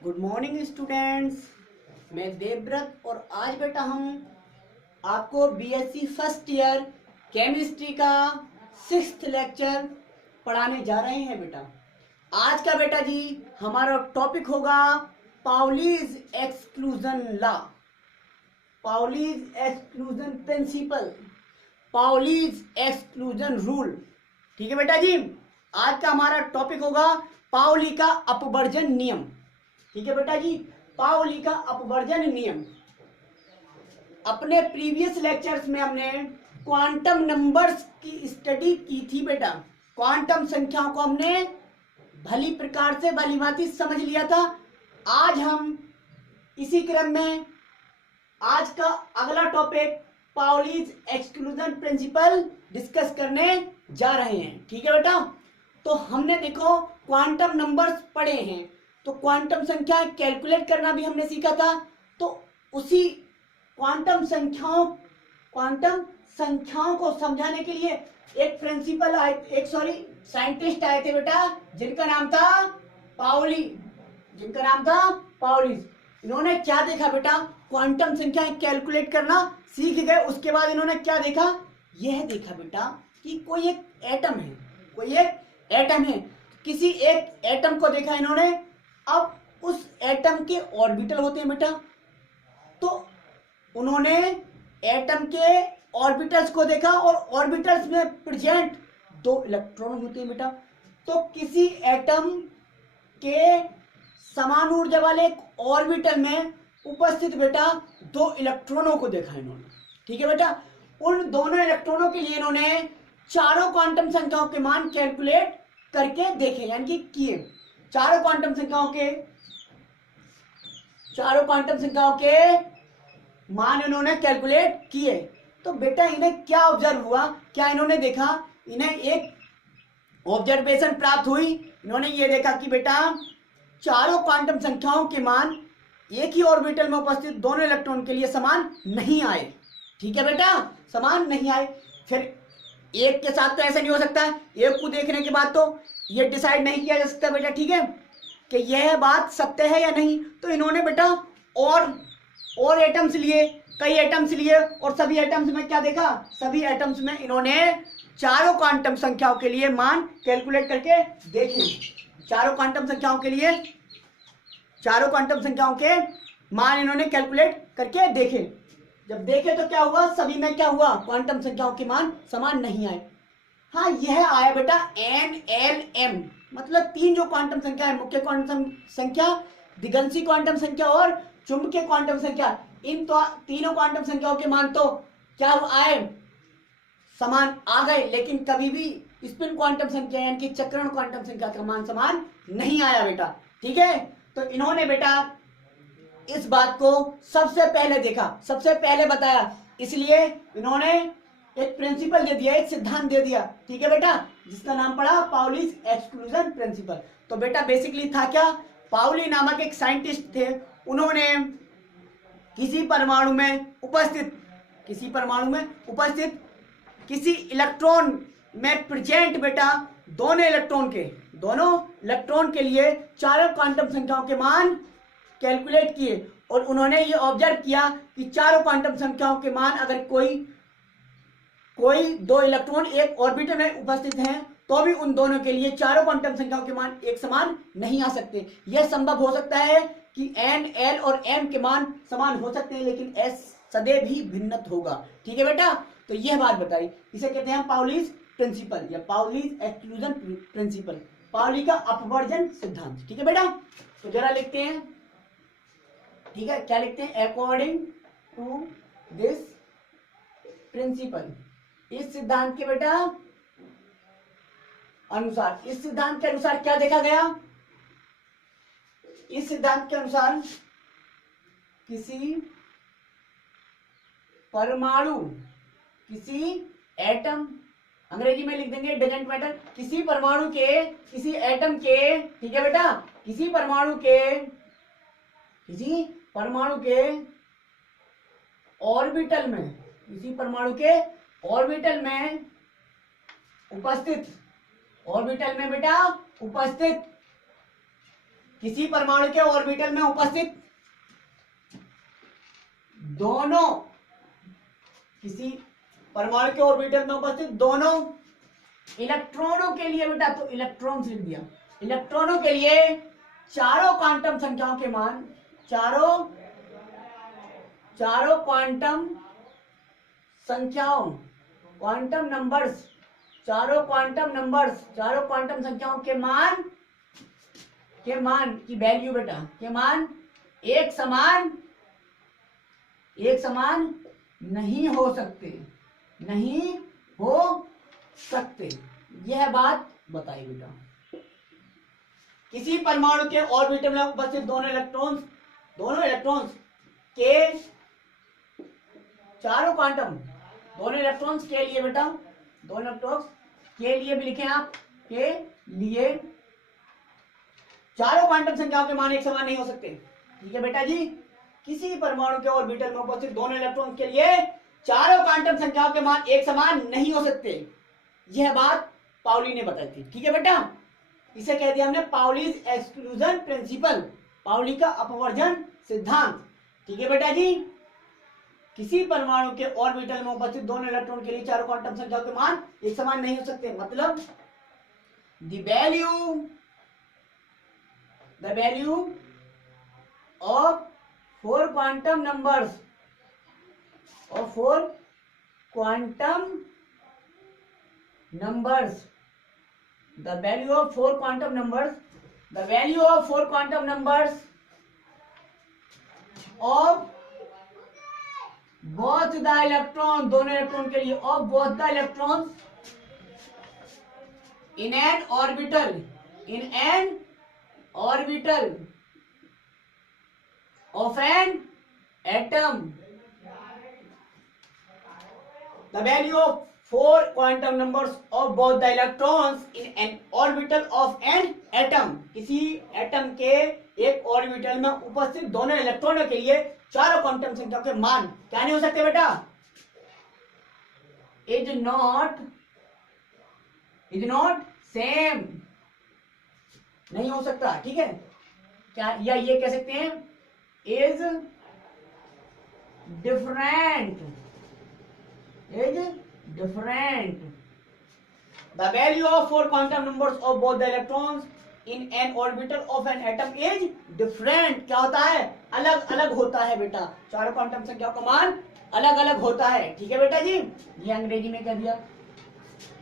Good morning students. मैं देवव्रत और आज बेटा हम आपको बीएससी फर्स्ट ईयर केमिस्ट्री का 6th लेक्चर पढ़ाने जा रहे हैं बेटा। आज का बेटा जी हमारा टॉपिक होगा Pauli's exclusion law, Pauli's exclusion principle, Pauli's exclusion rule. ठीक है बेटा जी, आज का हमारा टॉपिक होगा पाउली का अपवर्जन नियम। ठीक है बेटा जी, पाउली का अपवर्जन नियम। अपने प्रीवियस लेक्चर्स में हमने क्वांटम नंबर्स की स्टडी की थी बेटा। क्वांटम संख्याओं को हमने भली प्रकार से भली भांति समझ लिया था। आज हम इसी क्रम में आज का अगला topic Pauli's exclusion principle discuss करने जा रहे हैं। ठीक है बेटा, तो हमने देखो क्वांटम नंबर्स पढ़े हैं, तो क्वांटम संख्या कैलकुलेट करना भी हमने सीखा था। तो उसी क्वांटम संख्याओं को समझाने के लिए एक प्रिंसिपल आए, एक साइंटिस्ट आए थे बेटा, जिनका नाम था पाउली, जिनका नाम था पाउली। इन्होंने क्या देखा बेटा, क्वांटम संख्याएं कैलकुलेट करना सीख गए। उसके बाद इन्होंने क्या देखा, यह देखा बेटा कि कोई एक एटम है, कोई एक एटम है। किसी एक एटम को देखा इन्होंने। अब उस एटम के ऑर्बिटल होते हैं बेटा, तो उन्होंने एटम के ऑर्बिटल्स को देखा और ऑर्बिटल्स में प्रेजेंट 2 इलेक्ट्रॉन होते हैं बेटा। तो किसी एटम के समान ऊर्जा वाले एक ऑर्बिटल में उपस्थित बेटा 2 इलेक्ट्रॉनों को देखा इन्होंने। ठीक है बेटा, उन दोनों इलेक्ट्रॉनों के लिए इन्होंने चारों क्वांटम संख्याओं के मान कैलकुलेट करके देखे, यानी कि किए। चारों क्वांटम संख्याओं के मान इन्होंने कैलकुलेट किए। तो बेटा इन्हें क्या ऑब्जर्व हुआ, क्या इन्होंने देखा, इन्हें एक ऑब्जर्वेशन प्राप्त हुई। इन्होंने ये देखा कि बेटा चारों क्वांटम संख्याओं के मान एक ही ऑर्बिटल में उपस्थित दोनों इलेक्ट्रॉन के लिए समान नहीं आए। ठीक है बेटा, समान नहीं आए। फिर एक के साथ तो ऐसा नहीं हो सकता है, एक को देखने के बाद तो ये डिसाइड नहीं किया जा सकता बेटा, ठीक है, कि यह बात सत्य है या नहीं। तो इन्होंने बेटा और एटम्स लिए, कई एटम्स लिए, और सभी एटम्स में क्या देखा, सभी एटम्स में इन्होंने चारों क्वांटम संख्याओं के लिए मान कैलकुलेट करके देखे। चारों क्वांटम संख्याओं के मान इन्होंने कैलकुलेट करके देखे। जब देखे तो क्या हुआ, सभी में क्या हुआ, क्वांटम संख्याओं के मान समान नहीं आए। हाँ, यह आया बेटा NLM, मतलब 3 जो क्वांटम संख्या है, मुख्य क्वांटम संख्या, दिगंशी क्वांटम संख्या और चुंबकीय क्वांटम संख्या, इन तो तीनों क्वांटम संख्याओं के मान तो क्या आए, समान आ गए। लेकिन कभी भी स्पिन क्वांटम संख्या यानी कि चक्रण क्वांटम संख्या का मान समान नहीं आया बेटा। ठीक है, तो इन्होंने बेटा इस बात को सबसे पहले देखा, सबसे पहले बताया, इसलिए इन्होंने एक प्रिंसिपल दे दिया, एक सिद्धांत दे दिया। ठीक है बेटा, जिसका नाम पड़ा पाउलीज एक्सक्लूजन प्रिंसिपल। तो बेटा बेसिकली था क्या, पाउली नामक एक साइंटिस्ट थे, उन्होंने किसी परमाणु में उपस्थित किसी इलेक्ट्रॉन में प्रेजेंट बेटा दोनों इलेक्ट्रॉन के लिए चारों क्वांटम संख्याओं के मान कैलकुलेट किए। और उन्होंने ये ऑब्जर्व किया कि चारों क्वांटम संख्याओं के मान अगर कोई 2 इलेक्ट्रॉन एक ऑर्बिटल में उपस्थित हैं, तो भी उन दोनों के लिए चारों क्वांटम संख्याओं के मान एक समान नहीं आ सकते। यह संभव हो सकता है कि N, L और M के मान समान हो सकते हैं, लेकिन S सदैव ही भिन्न होगा। ठीक है बेटा, तो यह बात बताई, इसे कहते हैं पाउलीज प्रिंसिपल या पाउलीज एक्सक्लूजन प्रिंसिपल, पाउली का अपवर्जन सिद्धांत। ठीक है बेटा, तो जरा लिखते हैं। ठीक है, क्या लिखते हैं, अकॉर्डिंग टू दिस प्रिंसिपल, इस सिद्धांत के बेटा अनुसार, इस सिद्धांत के अनुसार क्या देखा गया, इस सिद्धांत के अनुसार किसी परमाणु, किसी एटम, अंग्रेजी में लिख देंगे डजंट मैटर, किसी परमाणु के, किसी एटम के, ठीक है बेटा, किसी परमाणु के ऑर्बिटल में, किसी परमाणु के ऑर्बिटल में उपस्थित किसी परमाणु के ऑर्बिटल में उपस्थित दोनों, किसी परमाणु के ऑर्बिटल में उपस्थित दोनों इलेक्ट्रॉनों के लिए बेटा, तो इलेक्ट्रॉन लिख दिया, इलेक्ट्रॉनों के लिए चारों क्वांटम संख्याओं के मान, चारों क्वांटम संख्याओं, क्वांटम नंबर्स, चारों क्वांटम संख्याओं के मान की वैल्यू बेटा, के मान एक समान नहीं हो सकते, यह बात बताई बेटा। किसी परमाणु के ऑर्बिटल में उपस्थित दोनों इलेक्ट्रॉन्स के चारों क्वांटम, दोनों इलेक्ट्रॉन्स के लिए बेटा, दोनों इलेक्ट्रॉन्स के लिए भी लिखें आप, के लिए चारों क्वांटम संख्याओं के मान एक समान नहीं हो सकते। ठीक है बेटा जी, किसी परमाणु के ऑर्बिटल में उपस्थित दोनों इलेक्ट्रॉन्स के लिए चारों क्वांटम संख्याओं के मान एक समान नहीं हो सकते, यह बात पाउली ने बताई थी। ठीक है बेटा, इसे कह दिया हमने पाउलीज एक्सक्लूजन प्रिंसिपल, पाउली का अपवर्जन सिद्धांत। ठीक है बेटा जी, किसी परमाणु के ऑर्बिटल में उपस्थित दोनों इलेक्ट्रॉन के लिए चारों क्वांटम संख्याओं के मान एक समान नहीं हो सकते, मतलब the value of four quantum numbers, the value of four quantum numbers of both the electron, दोनों इलेक्ट्रॉन के लिए, of both the electrons in an orbital of an atom, the value of four quantum numbers of both the electrons in an orbital of an atom, किसी atom के एक orbital में उपस्थित दोनों इलेक्ट्रॉनों के लिए चारों क्वांटम संख्या के मान क्या नहीं हो सकते बेटा, इज नॉट सेम, नहीं हो सकता। ठीक है क्या, या ये कह सकते हैं is different, the value of four quantum numbers of both the electrons in an orbital of an atom is different, क्या होता है, अलग अलग होता है बेटा, चारों क्वांटम संख्याओं का मान अलग अलग होता है। ठीक है बेटा जी, ये अंग्रेजी में कह दिया।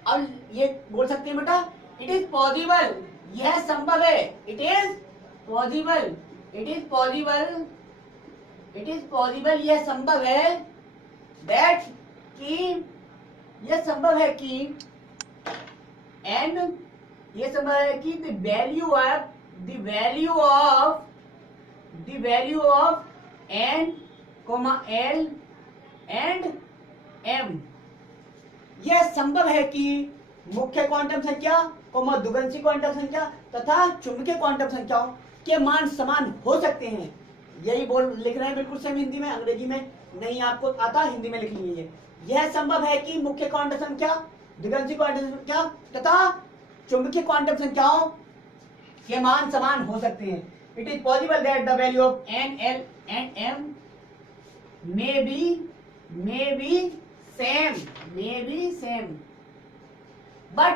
अब ये बोल सकते हैं बेटा, इट इज पॉसिबल, यह संभव है, इट इज पॉसिबल, यह संभव है, दैट कि यह संभव है कि n, यह संभव है कि the value of n, l and m, यह संभव है कि मुख्य क्वांटम संख्या, द्विगंशी क्वांटम संख्या तथा चुंबकीय क्वांटम संख्याओं के मान समान हो सकते हैं। यही लिख रहे हैं बिल्कुल सेम हिंदी में, अंग्रेजी में नहीं आपको आता, हिंदी में लिख लीजिए। यह संभव है कि मुख्य क्वांटम संख्या, द्विगंशी क्वांटम संख्या तथा चुंबकीय क्वांटम संख्याओं के मान समान हो सकते हैं। It is possible that the value of n, l and m may be same, but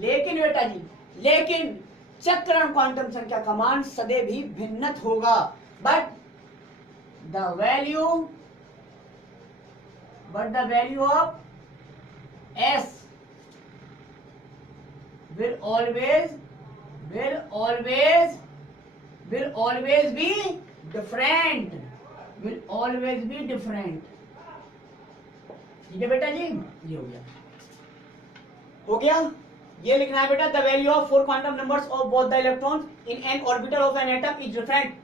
लेकिन बेटा जी, लेकिन चक्रण क्वांटम संख्या का मान सदैव भी भिन्न होगा, but the value of s will always be different, ठीक है बेटा जी, ये हो गया। ये लिखना है बेटा, the value of four quantum numbers of both the electrons in an orbital of an atom is different.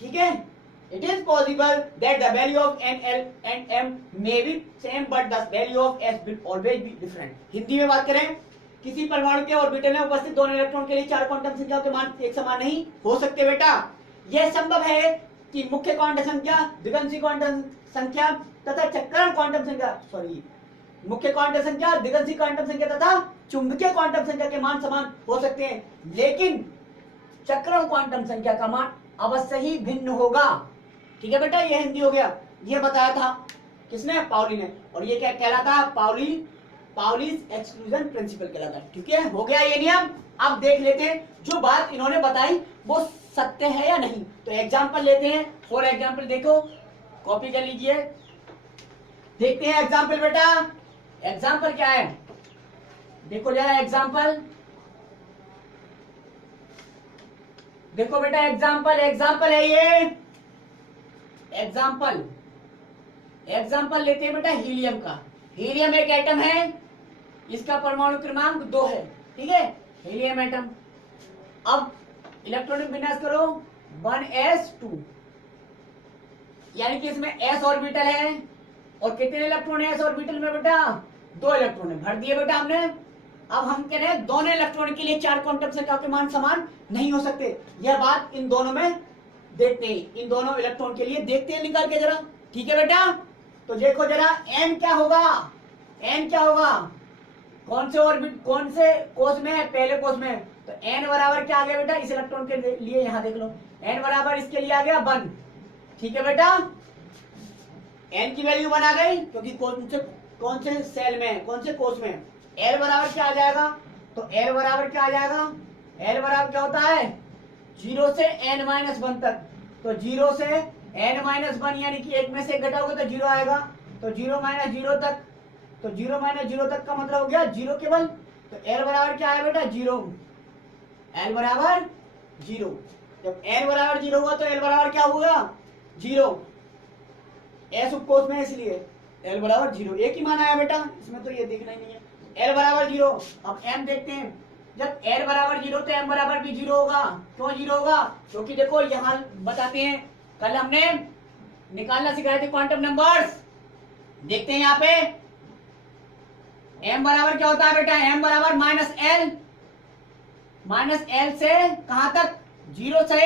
ठीक है, it is possible that the value of n, l and m may be same but the value of s will always be different। Hindi में बात करें, किसी परमाणु के orbital में उपस्थित दोनों इलेक्ट्रॉन के लिए चार क्वांटम संख्याओं के मान एक समान नहीं हो सकते बेटा। यह संभव है कि मुख्य क्वांटम संख्या, द्विगंशी क्वांटम संख्या तथा चक्रण क्वांटम संख्या, मुख्य क्वांटम संख्या, द्विगंशी क्वांटम संख्या तथा चुंबकीय क्वांटम संख्या के मान समान हो सकते हैं, लेकिन चक्रण क्वांटम संख्या का मान अवश्य ही भिन्न होगा। ठीक है बेटा, ये हिंदी हो गया। ये बताया था किसने? पाउली ने। और ये क्या कहलाता है? पाउलीज एक्सक्लूजन प्रिंसिपल कहलाता है। ठीक है, हो गया ये नियम। अब देख लेते हैं जो बात इन्होंने बताई वो सत्य है या नहीं। तो एग्जाम्पल लेते हैं। फॉर एग्जाम्पल देखो, कॉपी कर लीजिए, देखते हैं एग्जाम्पल। बेटा एग्जाम्पल क्या है देखो जरा एग्जाम्पल। देखो बेटा एग्जाम्पल है ये एग्जाम्पल लेते हैं बेटा हीलियम का। हीलियम एक एटम है, इसका परमाणु क्रमांक 2 है। ठीक है, हीलियम एटम। अब इलेक्ट्रॉनिक विन्यास करो 1s2, यानी कि इसमें s ऑर्बिटल है और कितने इलेक्ट्रॉन है s ऑर्बिटल में बेटा? 2 इलेक्ट्रॉन है। भर दिए बेटा हमने। अब हम कह रहे हैं दोनों इलेक्ट्रॉन के लिए 4 क्वांटम संख्या के मान समान नहीं हो सकते। यह बात इन दोनों में देखते हैं, इन दोनों इलेक्ट्रॉन के लिए देखते हैं निकाल के जरा। ठीक है बेटा, तो देखो जरा n क्या होगा? कौन से कोष में है? पहले कोष में। तो n बराबर क्या आ गया बेटा इस इलेक्ट्रॉन के लिए? यहां देख लो, n बराबर इसके लिए आ गया 1। ठीक है बेटा, n की वैल्यू 1 आ गई, क्योंकि कौन से सेल में, कौन से कोष में? l बराबर क्या आ जाएगा? तो l बराबर क्या आ जाएगा? l बराबर क्या होता है? 0 से n-1 तक। तो 0 से n-1 यानी कि एक में से घटाओगे तो 0 आएगा। तो 0-0 तक, तो 0-0 तक का मतलब हो गया 0 केवल। तो l बराबर क्या है बेटा? 0। l बराबर 0। जब n बराबर 0 हुआ तो l बराबर क्या होगा? 0। s उपकोष में, इसलिए l बराबर 0। एक ही मान आया बेटा, इसमें तो ये देखना ही नहीं है। l बराबर 0। अब m देखते हैं। जब l बराबर 0 तो m बराबर भी 0 होगा। क्यों 0 होगा? क्योंकि देखो यहां बताते हैं, कल हमने निकालना सिखाए थे क्वांटम नंबर्स। देखते हैं यहाँ पे m बराबर क्या होता है बेटा? m बराबर -l से कहां तक? 0 से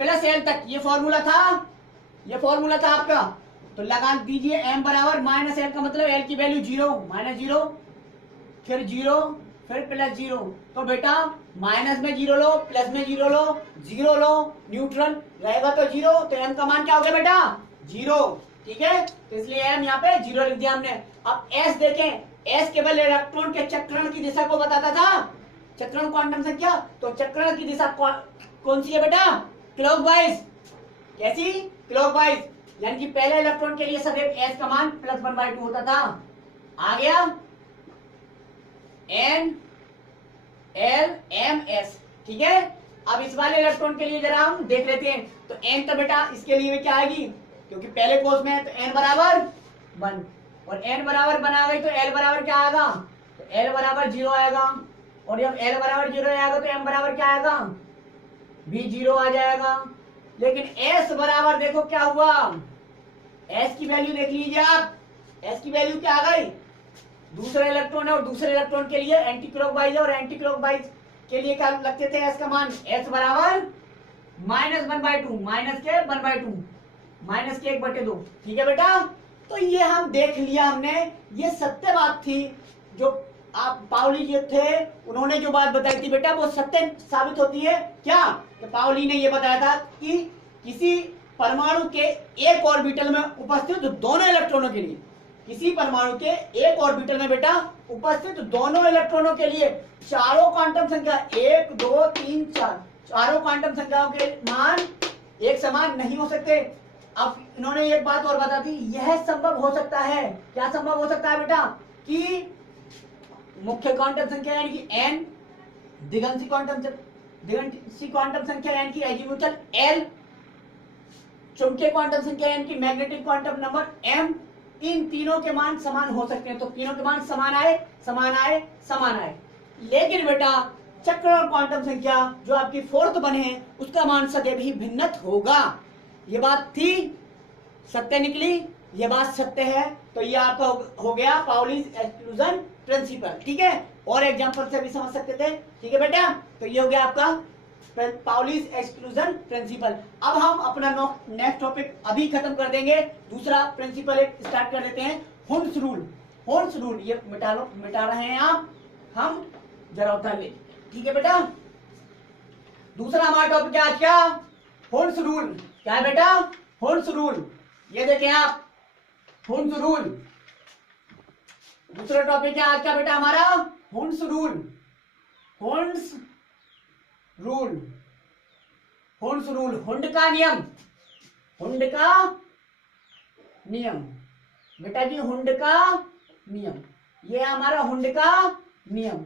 +l तक। ये फॉर्मूला था आपका। तो लगा दीजिए m बराबर -l का मतलब l की वैल्यू 0, -0, फिर 0, फिर +0। तो बेटा माइनस में 0 लो, प्लस में 0 लो, 0 लो, न्यूट्रल रहेगा तो 0। तो m का मान क्या हो गया बेटा? 0। ठीक है, तो इसलिए m यहाँ पे 0 लिख दिया हमने। अब s देखें, s केवल इलेक्ट्रॉन के चक्रण की दिशा को बताता था, चक्रण क्वांटम संख्या। तो चक्रण की दिशा कौन सी है बेटा? क्लॉकवाइज। कैसी? क्लॉकवाइज। यानी कि पहले इलेक्ट्रॉन के लिए सदैव s का मान +1/2 होता था। आ गया n l m s। ठीक है, अब इस वाले इलेक्ट्रॉन के लिए जरा हम देख लेते हैं। तो n तो बेटा इसके लिए क्या आएगी? क्योंकि पहले कोष में है तो n बराबर 1, और n बराबर 1 आ गई तो l बराबर क्या आएगा? तो l बराबर 0 आएगा। और जब l बराबर 0 आएगा तो m बराबर क्या आएगा? भी 0 आ जाएगा। लेकिन s बराबर देखो क्या हुआ? s की वैल्यू देख लीजिए आप। s की वैल्यू क्या आ गई? दूसरे इलेक्ट्रॉन है और दूसरे इलेक्ट्रॉन के लिए एंटी क्लॉकवाइज और एंटी क्लॉकवाइज के लिए क्या लगते थे s का मान? s बराबर -1/2, माइनस के 1/2, माइनस के 1/2। ठीक है बेटा, तो ये हम देख लिया हमने। ये सत्य बात थी जो आप पाउली जी थे, उन्होंने जो बात बताई थी बेटा वो सत्य साबित होती है। क्या? कि पाउली ने ये बताया था कि किसी परमाणु के एक ऑर्बिटल में उपस्थित दोनों इलेक्ट्रॉनों के लिए, किसी परमाणु के एक ऑर्बिटल में बेटा उपस्थित दोनों इलेक्ट्रॉनों के लिए चारों क्वांटम संख्या 1, 2, 3, 4 चारों क्वांटम संख्याओं के मान एक समान नहीं हो सकते। अब इन्होंने एक बात और बता दी, यह संभव हो सकता है। क्या संभव हो सकता है बेटा? कि मुख्य क्वांटम संख्या यानी कि n, दिगंशी क्वांटम संख्या यानी कि एजीम्यूथल l, चुंबकीय क्वांटम संख्या यानी कि मैग्नेटिक क्वांटम नंबर m, इन तीनों के मान समान हो सकते हैं। तो तीनों के मान समान आए। लेकिन बेटा चक्रण क्वांटम संख्या जो आपकी 4th बने उसका मान सदैव ही भिन्नत होगा। ये बात थी, सत्य निकली, ये बात सत्य है। तो ये आपका हो गया पाउलीज एक्सक्लूजन प्रिंसिपल। ठीक है, और एग्जांपल से भी समझ सकते थे। ठीक है बेटा, तो ये हो गया आपका पाउलीज एक्सक्लूजन प्रिंसिपल। अब हम अपना नेक्स्ट टॉपिक अभी खत्म कर देंगे। दूसरा प्रिंसिपल एक स्टार्ट कर देते हैं, हुन्स रूल। ये मिटा रहे हैं आप, हम जरा उतार ले। ठीक है बेटा, दूसरा हमारा टॉपिक है आज का हुंस रूल। क्या है बेटा? हुंस रूल। ये देखें आप, हुंस रूल। दूसरा टॉपिक है आज का बेटा हमारा हुंस रूल। हुंस रूल, हुंस रूल, हुंड का नियम। हुंड का नियम बेटा जी, हुंड का नियम। ये हमारा हुंड का नियम।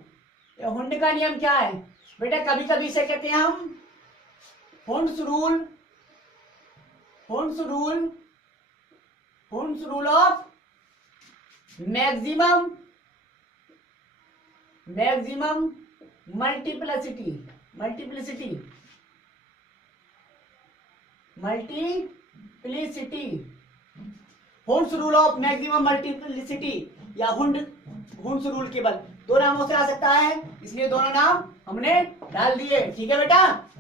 ये हुंड का नियम क्या है बेटा? कभी कभी इसे कहते हैं हम हुंस rule, हुंस rule, हुंस rule of maximum, maximum multiplicity, multiplicity, multiplicity, हुंस rule of maximum multiplicity या हुंस रूल केवल दो नामों से आ सकता है, इसलिए दोनों नाम हमने डाल दिए। ठीक है बेटा?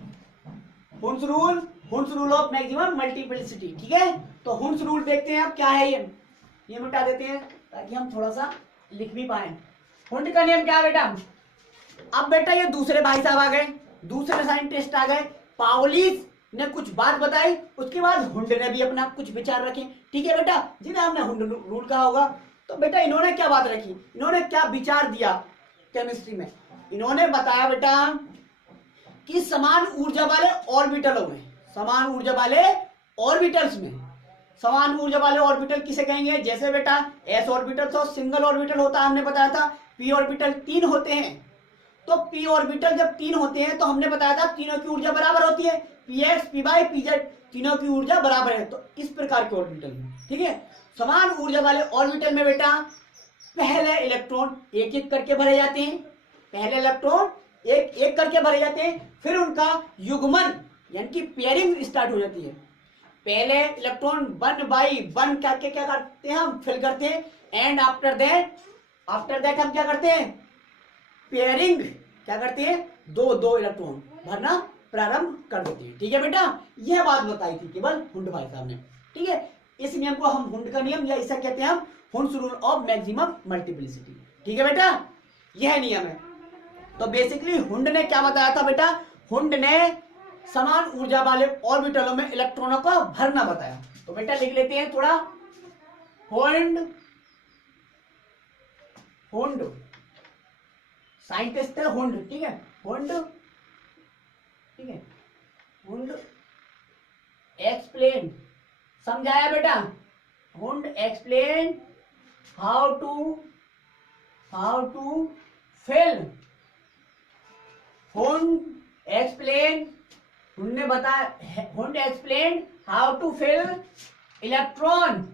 हुंस rule, हुंस rule of maximum multiplicity. ठीक है, तो हुंस रूल देखते हैं अब क्या है। ये मिटा देते हैं ताकि हम थोड़ा सा लिख भी पाए। हुंड का नियम क्या है बेटा? अब बेटा ये दूसरे भाई साहब आ गए, दूसरे साइंटिस्ट आ गए, पाउलिस ने कुछ बात बताई, उसके बाद हुंड ने भी अपना कुछ विचार रखे। ठीक है बेटा, जिन्हें हमने हुंड रूल कहा होगा। तो बेटा इन्होंने क्या बात रखी, इन्होंने क्या विचार दिया केमिस्ट्री में? इन्होंने बताया बेटा कि समान ऊर्जा वाले ऑर्बिटलों में, समान ऊर्जा वाले ऑर्बिटल्स में, समान ऊर्जा वाले ऑर्बिटल किसे कहेंगे? जैसे बेटा एस ऑर्बिटल तो सिंगल ऑर्बिटल होता है, हमने बताया था। पी ऑर्बिटल 3 होते हैं, तो पी ऑर्बिटल जब 3 होते हैं तो हमने बताया था तीनों की ऊर्जा बराबर होती है, P X, P Y, P Z, तीनों की ऊर्जा बराबर है। तो इस प्रकार के ऑर्बिटल में, ठीक है, समान ऊर्जा वाले ऑर्बिटल में बेटा पहले इलेक्ट्रॉन एक एक करके भरे जाते हैं, पहले इलेक्ट्रॉन एक एक करके भरे जाते हैं, फिर उनका युग्मन यानी कि पेयरिंग स्टार्ट हो जाती है। पहले इलेक्ट्रॉन 1 बाई 1 करके क्या करते हैं हम? फिल करते हैं। एंड आफ्टर दैट हम क्या करते हैं? पेयरिंग क्या करते हैं? 2-2 इलेक्ट्रॉन भरना प्रारंभ कर देते हैं। ठीक है बेटा, यह बात बताई थी केवल हुंड भाई साहब ने। ठीक है, इस नियम को हम हुंड का नियम या इसे कहते हैं हम हुंस रूल ऑफ मैक्सिमम मल्टीप्लिसिटी। ठीक है बेटा, यह नियम है। तो बेसिकली हुंड ने क्या बताया था बेटा? हुंड ने समान ऊर्जा वाले ऑर्बिटलों में इलेक्ट्रॉनों का भरना बताया। तो बेटा लिख लेते हैं थोड़ा, हुंड, हुंड साइंटिस्ट है हुंड। ठीक है, हुंड, ठीक है, हुंड एक्सप्लेन, समझाया बेटा। Hund explain how to fill, Hund explain, Hund बताया, Hund explain how to fill electron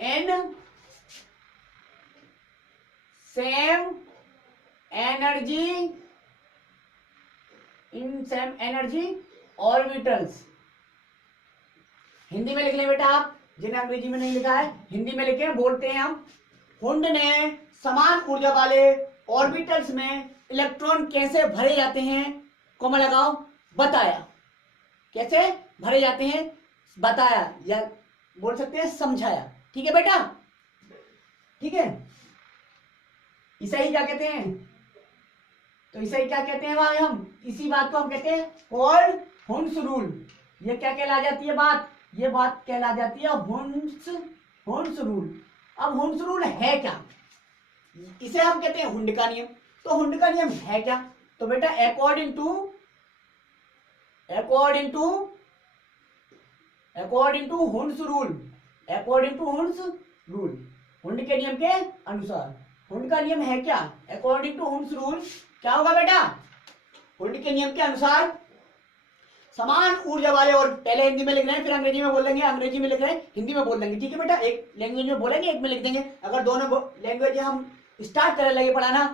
in same energy orbitals. Hindi में लिख लें बेटा आप, जिन्हें अंग्रेजी में नहीं लिखा है हिंदी में लिखे, बोलते हैं हम। हुंड ने समान ऊर्जा वाले ऑर्बिटल्स में इलेक्ट्रॉन कैसे भरे जाते हैं, कोमा लगाओ, बताया। कैसे भरे जाते हैं बताया, या बोल सकते हैं समझाया। ठीक है बेटा, ठीक है। इसे ही क्या कहते हैं? तो इसे ही क्या कहते हैं भाई? हम इसी बात को हम कहते हैं कॉल्ड हुंस रूल। ये क्या कहला जाती है बात? ये बात कहला जाती है हुंस रूल। अब हुंस रूल है क्या? इसे हम कहते हैं हुंड का नियम। तो हुंड का नियम है क्या? तो बेटा according to Hund's rule, according to Hund's rule, Hund के नियम के अनुसार। हुंड का नियम है क्या? अकॉर्डिंग टू हुंस रूल क्या होगा बेटा? हुंड के नियम के अनुसार समान ऊर्जा वाले, और पहले हिंदी में लिख रहे हैं फिर अंग्रेजी में बोल देंगे, अंग्रेजी में लिख रहे हैं हिंदी में बोल देंगे। ठीक है बेटा, एक लैंग्वेज में बोलेंगे एक में लिख देंगे। अगर दोनों लैंग्वेज हम स्टार्ट करने लगे पढ़ाना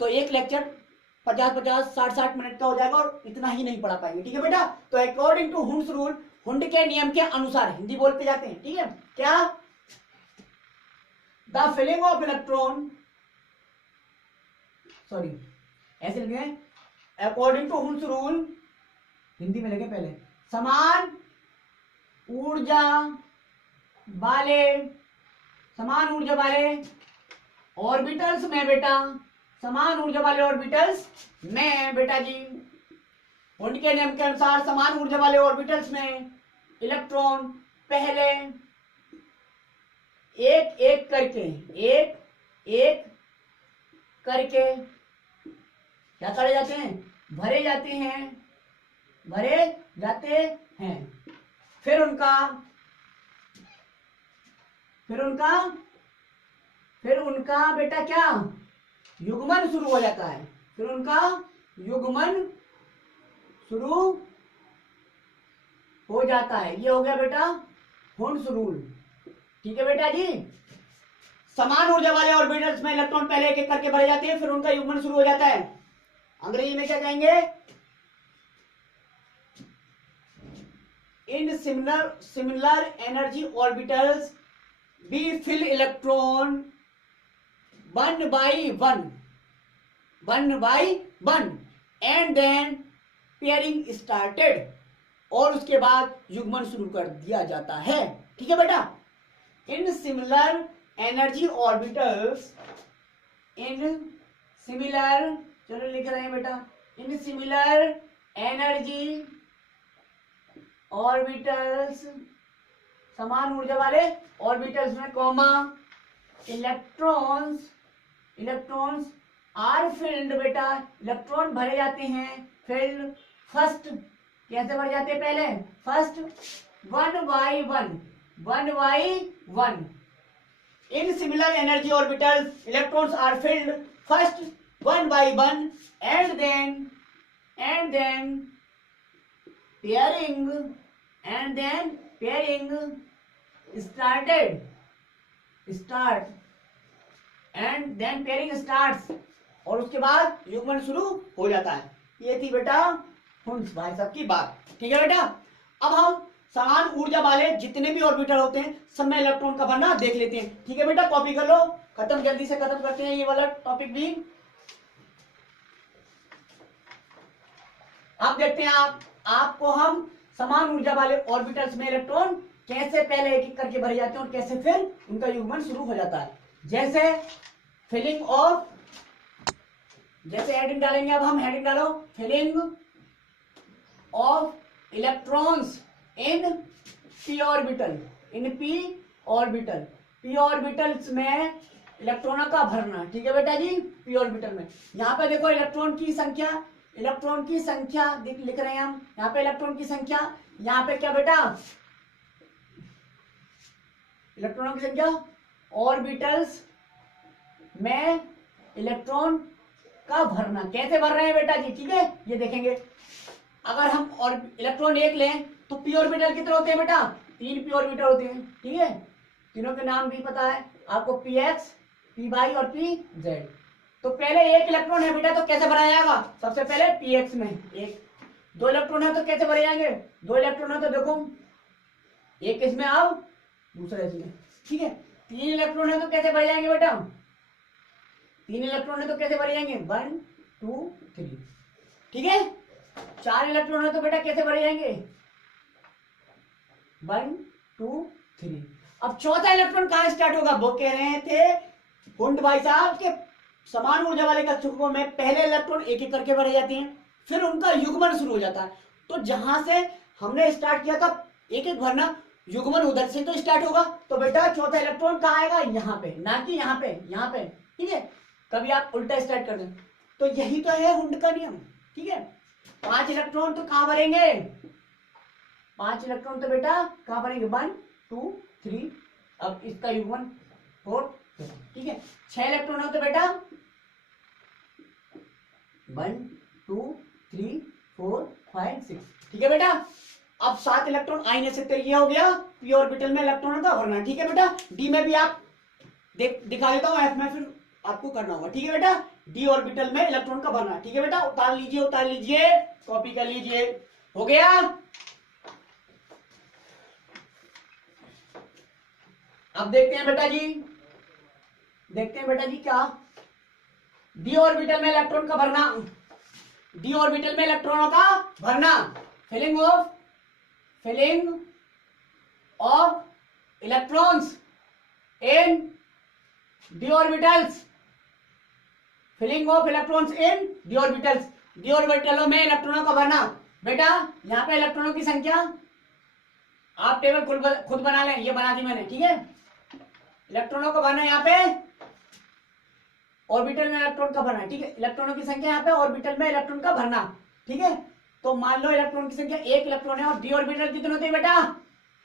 तो एक लेक्चर 50-50, 60-60 मिनट का हो जाएगा और इतना ही नहीं पढ़ा पाएंगे। ठीक है बेटा, तो according to Hund's rule, Hund के नियम के अनुसार, हिंदी बोलते जाते हैं। ठीक है, क्या? The filling of electron, sorry ऐसे लिखे, according to Hund's rule, Hindi में लिखे पहले, समान ऊर्जा वाले ऑर्बिटल्स में बेटा, समान ऊर्जा वाले ऑर्बिटल्स में बेटा जी हुंड के नियम के अनुसार समान ऊर्जा वाले ऑर्बिटल्स में इलेक्ट्रॉन पहले एक एक करके क्या करे जाते हैं, भरे जाते हैं। फिर उनका बेटा क्या, युग्मन शुरू हो जाता है। फिर उनका युग्मन शुरू हो जाता है। ये हो गया बेटा हुंड्स रूल। ठीक है बेटा जी। समान ऊर्जा वाले ऑर्बिटल्स में इलेक्ट्रॉन पहले एक एक करके भरे जाते हैं, फिर उनका युग्मन शुरू हो जाता है। अंग्रेजी में क्या कहेंगे, in similar energy orbitals be fill electron one by one and then pairing started, और उसके बाद युग्मन शुरू कर दिया जाता है। ठीक है बेटा। इन सिमिलर एनर्जी ऑर्बिटल्स, चलो लिख रहे हैं बेटा, इन सिमिलर एनर्जी ऑर्बिटल्स, समान ऊर्जा वाले ऑर्बिटल्स में कॉमा इलेक्ट्रॉन्स आर फिल्ड बेटा, इलेक्ट्रॉन भरे जाते हैं। फिल्ड फर्स्ट कैसे भरे जाते हैं, पहले first one by one. In similar energy orbitals electrons are filled first one by one and then pairing starts, और उसके बाद युग्मन शुरू हो जाता है। ये थी बेटा हुंड्स भाई साहब की बात। ठीक है बेटा। अब हम समान ऊर्जा वाले जितने भी ऑर्बिटल होते हैं सब में इलेक्ट्रॉन का भरना देख लेते हैं। ठीक है बेटा, कॉपी कर लो, जल्दी से खत्म करते हैं ये वाला टॉपिक भी। अब देखते हैं आपको हम समान ऊर्जा वाले ऑर्बिटल्स में इलेक्ट्रॉन कैसे पहले एक एक करके भरे जाते हैं और कैसे फिर उनका युग्मन शुरू हो जाता है। जैसे हेडिंग डालेंगे, अब हम हेडिंग डालो, filling of electrons in P orbitals में इलेक्ट्रॉनों का भरना। ठीक है बेटा जी। पी ऑर्बिटल में यहाँ पे देखो इलेक्ट्रॉन की संख्या लिख रहे हैं हम। यहाँ पे इलेक्ट्रॉन की संख्या, यहाँ पे क्या बेटा, इलेक्ट्रॉनों की संख्या। ऑर्बिटल्स में इलेक्ट्रॉन का भरना कैसे भर रहे हैं बेटा जी। ठीक है, ये देखेंगे। अगर हम और इलेक्ट्रॉन एक लें तो पी ऑर्बिटल कितने होते हैं बेटा, 3 पी ऑर्बिटल होते हैं। ठीक है, तीनों के नाम भी पता है आपको, पी एक्स, पी वाई और पी जेड। तो पहले एक इलेक्ट्रॉन है बेटा, तो कैसे भरा जाएगा, सबसे पहले पी एक्स में एक। 2 इलेक्ट्रॉन है तो कैसे भरे जाएंगे, 2 इलेक्ट्रॉन है तो देखो एक इसमें, अब दूसरा इसमें। ठीक है, 3 इलेक्ट्रॉन है तो कैसे भरे जाएंगे बेटा, 3 इलेक्ट्रॉन है तो कैसे भरे जाएंगे, 1 2 3। ठीक है, 4 इलेक्ट्रॉन है तो बेटा कैसे भरे जाएंगे, 1 2 3। अब चौथा इलेक्ट्रॉन कहां स्टार्ट होगा, वो कह रहे थे हुंड भाई साहब के समान ऊर्जा वाले कक्षकों में पहले इलेक्ट्रॉन एक एक करके भरे जाते हैं, फिर उनका युग्मन शुरू हो जाता है। तो जहां से हमने स्टार्ट किया था एक एक भरना, युग्मन उधर से तो स्टार्ट होगा। तो बेटा चौथा इलेक्ट्रॉन कहाँ आएगा, यहाँ पे, ना कि यहाँ पे। ठीक है, कभी आप उल्टा स्टार्ट कर दें। तो यही तो है हुंड का नियम। ठीक है, 5 इलेक्ट्रॉन तो कहाँ भरेंगे, 5 इलेक्ट्रॉन तो बेटा कहाँ भरेंगे, 1 2 3। अब इसका युग्मन 4। ठीक है, 6 इलेक्ट्रॉन हो तो बेटा 1 2 3 4 5 6। ठीक है बेटा, अब 7 इलेक्ट्रॉन आईने से, तो ये हो गया पी ऑर्बिटल में इलेक्ट्रॉनों का भरना। ठीक है बेटा, डी में भी आप दिखा देता हूं, एफ में फिर आपको करना होगा। ठीक है बेटा, डी ऑर्बिटल में इलेक्ट्रॉन का भरना। ठीक है बेटा, उतार लीजिए, कॉपी कर लीजिए। हो गया, अब देखते हैं बेटा जी, क्या डी ऑर्बिटल में इलेक्ट्रॉन का भरना, डी ऑर्बिटल में इलेक्ट्रॉनों का भरना। Filling of electrons in d orbitals, filling of electrons in d orbitals, d ऑर्बिटलों में इलेक्ट्रॉनों का भरना। बेटा यहाँ पे इलेक्ट्रॉनों की संख्या आप टेबल खुद बना लें, ये बना दी मैंने, ठीक है। इलेक्ट्रॉनों को भरना यहाँ पे, ऑर्बिटल में इलेक्ट्रॉन का भरना, ठीक है। इलेक्ट्रॉनों की संख्या यहाँ पे, ऑर्बिटल में इलेक्ट्रॉन का भरना, ठीक है। तो मान लो इलेक्ट्रॉन की संख्या 1 इलेक्ट्रॉन है और डी ऑर्बिटल कितने होते हैं बेटा?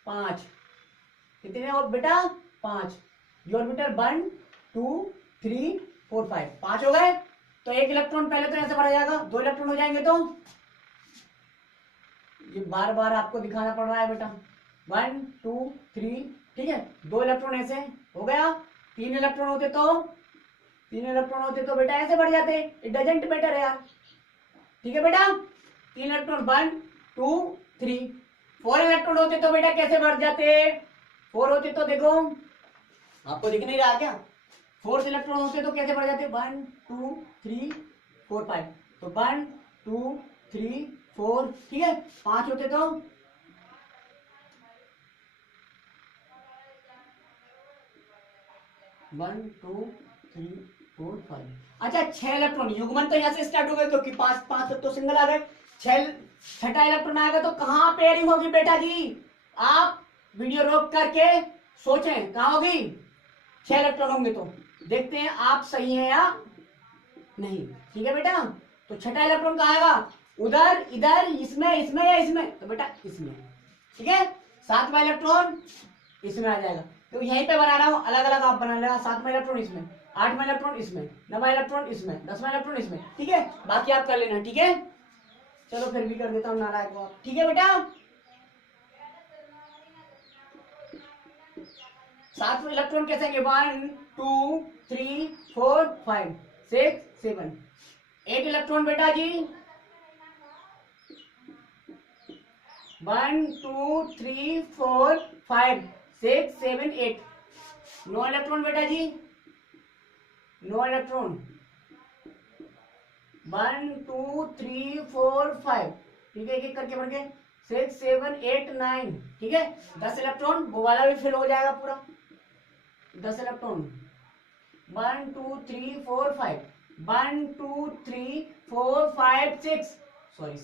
5। कितने और बेटा? 5। डी ऑर्बिटल 1 2 3 4 5, 5 हो गए। तो 1 इलेक्ट्रॉन पहले तो ऐसे भरा जाएगा, 2 इलेक्ट्रॉन हो जाएंगे। तो ये बार बार आपको दिखाना पड़ रहा है बेटा। 1 2 3, ठीक है। 2 इलेक्ट्रॉन ऐसे हो गया। 3 इलेक्ट्रॉन होते तो बेटा ऐसे बढ़ जाते। इट डजंट मैटर है यार, ठीक है बेटा। 3 इलेक्ट्रॉन 1 2 3। 4 इलेक्ट्रॉन होते तो बेटा कैसे बढ़ जाते? 4 होते तो देखो, आपको दिख नहीं रहा क्या? 4 इलेक्ट्रॉन होते तो कैसे बढ़ जाते? 1 2 3 4 5। तो 1 2 3 4, ठीक है। 5 होते तो 1 2 3 4 5। अच्छा 6 इलेक्ट्रॉन युग्मन तो यहाँ से स्टार्ट हो गए क्योंकि 5 5 तो सिंगल आ गए। 6ठा इलेक्ट्रॉन आएगा तो कहाँ पेयरिंग होगी बेटा जी? आप वीडियो रोक करके सोचें कहाँ होगी। 6 इलेक्ट्रॉन होंगे तो देखते हैं आप सही है या नहीं, ठीक है बेटा। तो 6ठा इलेक्ट्रॉन कहाँ आएगा? उधर, इधर, इसमें, इसमें या इसमें? तो बेटा इसमें, ठीक है। 7वां इलेक्ट्रॉन इसमें आ जाएगा। तो यहीं पे बनाना हो अलग अलग आप बना लेना। 7वां इलेक्ट्रॉन इसमें, 8वां इलेक्ट्रॉन इसमें, 9वां इलेक्ट्रॉन इसमें, 10वां इलेक्ट्रॉन इसमें, ठीक है। बाकी आप कर लेना, ठीक है। चलो फिर भी कर देता हूँ नारायण को, ठीक है बेटा। 7वां इलेक्ट्रॉन कैसे आएंगे? 1 2 3 4 5 6 7। 8 इलेक्ट्रॉन बेटा जी, 1 2 3 4 5 6 7 8। 9 इलेक्ट्रॉन बेटा जी, 9 इलेक्ट्रॉन, 1 2 3 4 5, ठीक है। एक एक करके बढ़ गए 6 7 8 9, ठीक है। 10 इलेक्ट्रॉन, वो वाला भी फिल हो जाएगा पूरा। 10 इलेक्ट्रॉन, 1 2 3 4 5, 1 2 3 4 5 6, सॉरी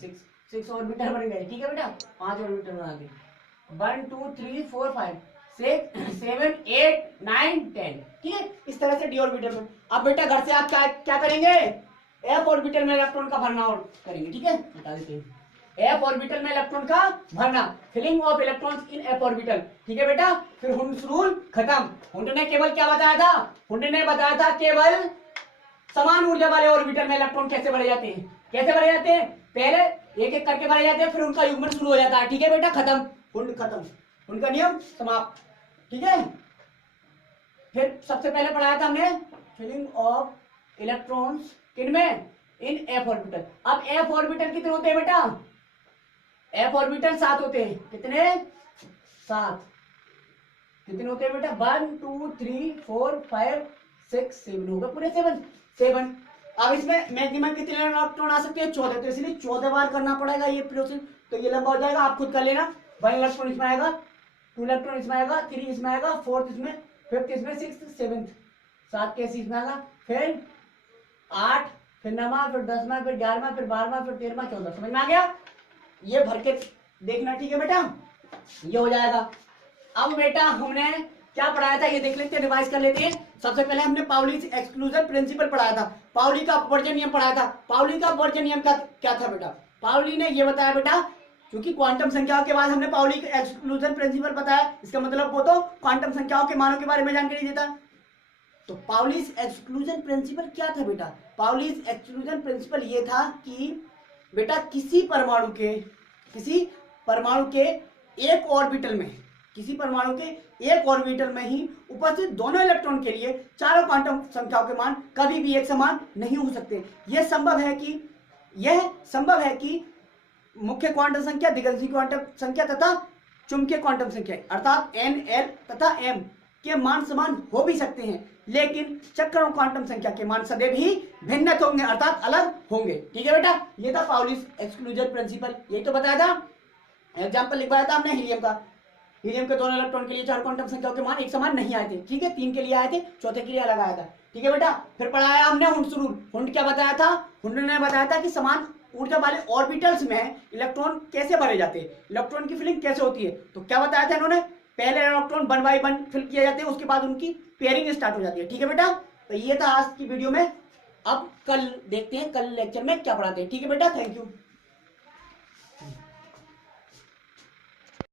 6 ऑर्बिटल बन गए, ठीक है बेटा। 5 ऑर्बिटल बना दी। 1 2 3 4 5 6 7 8 9 10, ठीक है। इस तरह से डी ऑर्बिटल में। अब बेटा घर से आप क्या करेंगे? एफ ऑर्बिटल में इलेक्ट्रॉन का भरना और करेंगे, ठीक है। बता देते हैं एफ ऑर्बिटल में इलेक्ट्रॉन का भरना, filling of electrons in F orbital, ठीक है बेटा। फिर हुंड्स रूल खत्म। हुंड ने केवल क्या बताया था? हुंड ने बताया था केवल समान ऊर्जा वाले ऑर्बिटल में इलेक्ट्रॉन कैसे भरे जाते हैं। कैसे भरे जाते हैं? पहले एक एक करके भरे जाते हैं, फिर उनका युग्मन शुरू हो जाता है, ठीक है बेटा। खत्म, हुंड खत्म, उनका नियम समाप्त, ठीक है। फिर सबसे पहले पढ़ाया था हमने फिलिंग ऑफ इलेक्ट्रॉन्स किनमें? In F orbital. अब एफ ऑर्बिटल कितने होते हैं बेटा? एफ ऑर्बिटल 7 होते हैं। कितने? 7। कितने होते हैं बेटा? 1 2 3 4 5 6 7 होगा पूरे 7। अब इसमें मैक्सिमम कितने इलेक्ट्रॉन आ सकते हैं? 14। तो इसलिए 14 बार करना पड़ेगा ये प्रोसेस। तो ये लंबा हो जाएगा, आप खुद कर लेना। 1 इलेक्ट्रॉन इसमें आएगा, 2 इलेक्ट्रॉन इसमें आएगा, 3 इसमें आएगा, 4th इसमें, 5th इसमें, 6th 7th 7 कैसे इसमें आएगा, फिर 8, फिर 9वां, फिर 10वां, फिर 11वां, फिर 12वां, फिर 13वां, 14। समझ में आ गया? ये भर के देखना, ठीक है बेटा। ये हो जाएगा। अब बेटा हमने क्या पढ़ाया था ये देख लेते हैं, रिवाइज कर लेते हैं। सबसे पहले हमने पाउलीज एक्सक्लूजन प्रिंसिपल पढ़ाया था, पाउली का अपवर्जन नियम पढ़ाया था। पाउली का अपवर्जन नियम का क्या था बेटा? पाउली ने ये बताया बेटा, क्योंकि क्वांटम संख्याओं के बाद हमने पाउली एक्सक्लूजन प्रिंसिपल बताया, इसका मतलब वो तो क्वांटम संख्याओं के मानों के बारे में जानकारी देता। तो पाउलीज एक्सक्लूजन प्रिंसिपल क्या था बेटा? पाउलीज एक्सक्लूजन प्रिंसिपल ये था कि बेटा किसी परमाणु के एक ऑर्बिटल में, किसी परमाणु के एक ऑर्बिटल में ही उपस्थित दोनों इलेक्ट्रॉन के लिए चारों क्वांटम संख्याओं के मान कभी भी एक समान नहीं हो सकते। यह संभव है कि मुख्य क्वांटम संख्या, दिग्गज क्वांटम संख्या तथा चुंबकीय क्वांटम संख्या अर्थात n, l तथा m के मान समान हो भी सकते हैं, लेकिन चक्रण क्वांटम संख्या के मान सदैव ही भिन्न होंगे अर्थात अलग होंगे, ठीक है बेटा। ये था पाउलीज एक्सक्लूजन प्रिंसिपल, यही तो बताया था। एग्जाम्पल लिखवाया था हमने हीलियम का। हीलियम के दोनों इलेक्ट्रॉन के लिए चार क्वांटम संख्याओं के मान एक समान नहीं आए थे, ठीक है। 3 के लिए आए थे, चौथे के लिए अलग आया था, ठीक है बेटा। फिर पढ़ाया हमने हुंड्स रूल। हुंड क्या बताया था? हुंड ने बताया था कि समान ऊर्जा वाले ऑर्बिटल्स में इलेक्ट्रॉन कैसे भरे जाते हैं, इलेक्ट्रॉन की फिलिंग कैसे होती है। तो क्या बताया था इन्होंने, पहले इलेक्ट्रॉन 1 बाय 1 फिल किए जाते हैं, उसके बाद उनकी पेयरिंग स्टार्ट हो जाती है। ठीक है बेटा, तो ये था आज की वीडियो में। अब कल देखते हैं कल लेक्चर में क्या पढ़ाते हैं। ठीक है बेटा, थैंक यू।